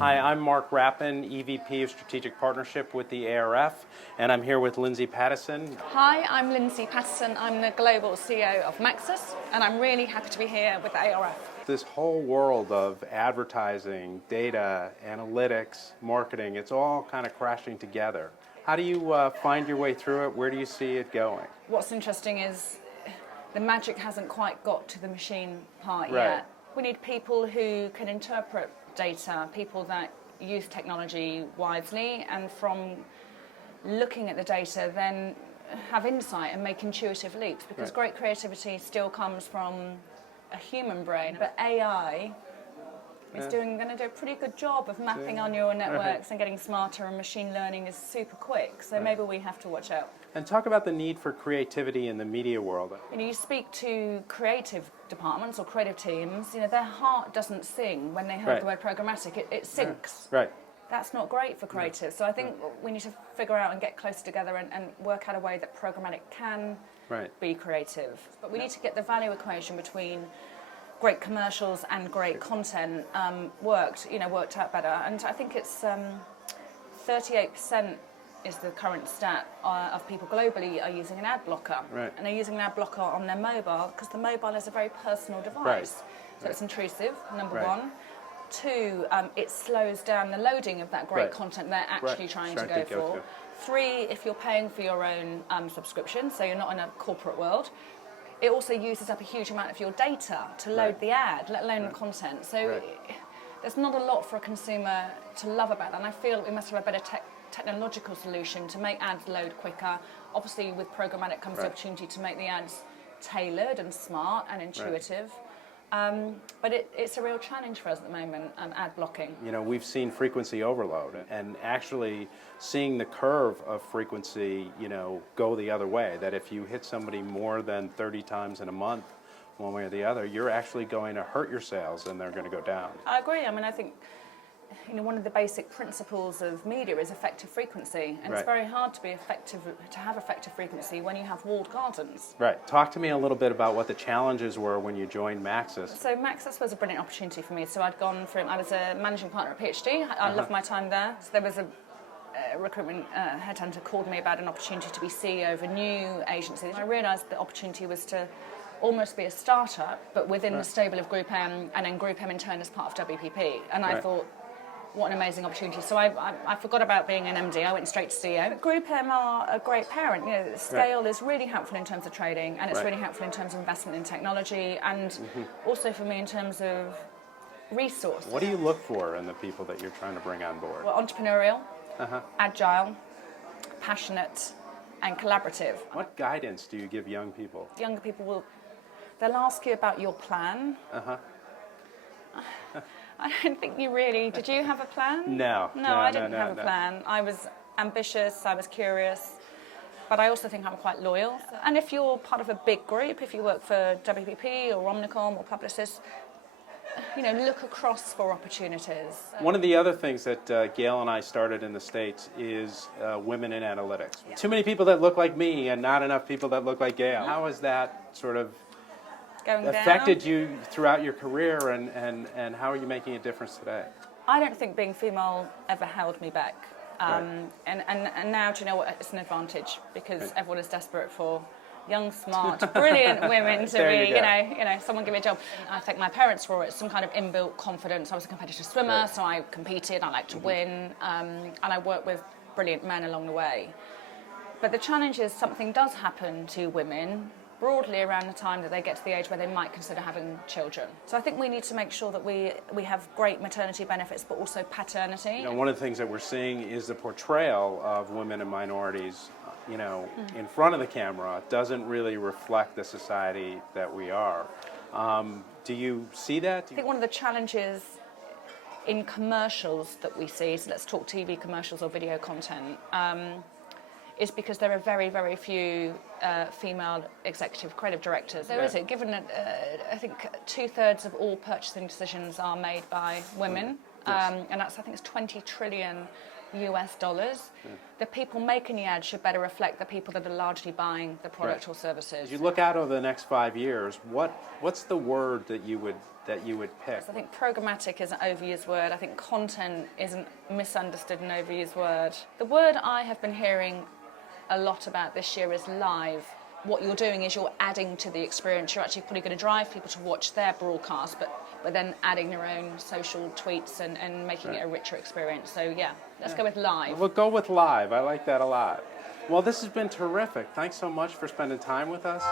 Hi, I'm Mark Rappin, EVP of Strategic Partnership with the ARF, and I'm here with Lindsay Pattison. Hi, I'm Lindsay Pattison. I'm the Global CEO of Maxis, and I'm really happy to be here with the ARF. This whole world of advertising, data, analytics, marketing, it's all kind of crashing together. How do you find your way through it? Where do you see it going? What's interesting is the magic hasn't quite got to the machine part Right. yet. We need people who can interpret data, people that use technology wisely, and from looking at the data then have insight and make intuitive leaps, because great creativity still comes from a human brain. But AI is going to do a pretty good job of mapping our neural networks and getting smarter, and machine learning is super quick, so maybe we have to watch out. And talk about the need for creativity in the media world. You speak to creative departments or creative teams, their heart doesn't sing when they hear the word programmatic, it sinks. Right. That's not great for creatives. So I think we need to figure out and get closer together and work out a way that programmatic can be creative. But we need to get the value equation between great commercials and great content worked out better. And I think it's 38% is the current stat of people globally are using an ad blocker. Right. And they're using an ad blocker on their mobile because the mobile is a very personal device. So it's intrusive, number one. Two, it slows down the loading of that great content they're actually trying to go for. Three, if you're paying for your own subscription, so you're not in a corporate world, it also uses up a huge amount of your data to load the ad, let alone the content. So there's not a lot for a consumer to love about that, and I feel we must have a better technological solution to make ads load quicker. Obviously, with programmatic comes the opportunity to make the ads tailored and smart and intuitive. But it's a real challenge for us at the moment, ad blocking. We've seen frequency overload, and actually seeing the curve of frequency, go the other way, that if you hit somebody more than 30 times in a month, one way or the other, you're actually going to hurt your sales and they're going to go down. I agree. I think one of the basic principles of media is effective frequency, and it's very hard to have effective frequency when you have walled gardens. Right. Talk to me a little bit about what the challenges were when you joined Maxis. So Maxis was a brilliant opportunity for me. So I was a managing partner at PhD. I loved my time there. So there was a recruitment headhunter called me about an opportunity to be CEO of a new agency. I realised the opportunity was to almost be a startup, but within the stable of Group M, and then Group M in turn as part of WPP. And I thought, what an amazing opportunity. So I forgot about being an MD, I went straight to CEO. But Group M are a great parent. Scale is really helpful in terms of trading, and it's really helpful in terms of investment in technology, and also for me in terms of resource. What do you look for in the people that you're trying to bring on board? Well, entrepreneurial, agile, passionate, and collaborative. What guidance do you give young people? Younger people they'll ask you about your plan. I don't think you really... Did you have a plan? No, I didn't have a plan. I was ambitious, I was curious, but I also think I'm quite loyal. And if you're part of a big group, if you work for WPP or Omnicom or Publicis, look across for opportunities. One of the other things that Gail and I started in the States is women in analytics. Too many people that look like me and not enough people that look like Gail. How has that sort of affected you throughout your career, and how are you making a difference today? I don't think being female ever held me back. And now, do you know what? It's an advantage, because everyone is desperate for young, smart, brilliant women to be, someone give me a job. I thank my parents for it. Some kind of inbuilt confidence. I was a competitive swimmer, so I competed. I like to win, and I worked with brilliant men along the way. But the challenge is something does happen to women broadly around the time that they get to the age where they might consider having children. So I think we need to make sure that we have great maternity benefits, but also paternity. One of the things that we're seeing is the portrayal of women and minorities, in front of the camera doesn't really reflect the society that we are. Do you see that? I think one of the challenges in commercials that we see, so let's talk TV commercials or video content, is because there are very, very few female executive creative directors. There is it, given that I think 2/3 of all purchasing decisions are made by women, and that's, I think it's 20 trillion US dollars. The people making the ad should better reflect the people that are largely buying the product or services. As you look out over the next 5 years, what's the word that you would pick? I think programmatic is an overused word. I think content is a misunderstood and overused word. The word I have been hearing a lot about this year is live. What you're doing is you're adding to the experience. You're actually probably going to drive people to watch their broadcast, but then adding their own social tweets and making it a richer experience. So yeah, let's go with live. We'll go with live. I like that a lot. Well, this has been terrific. Thanks so much for spending time with us.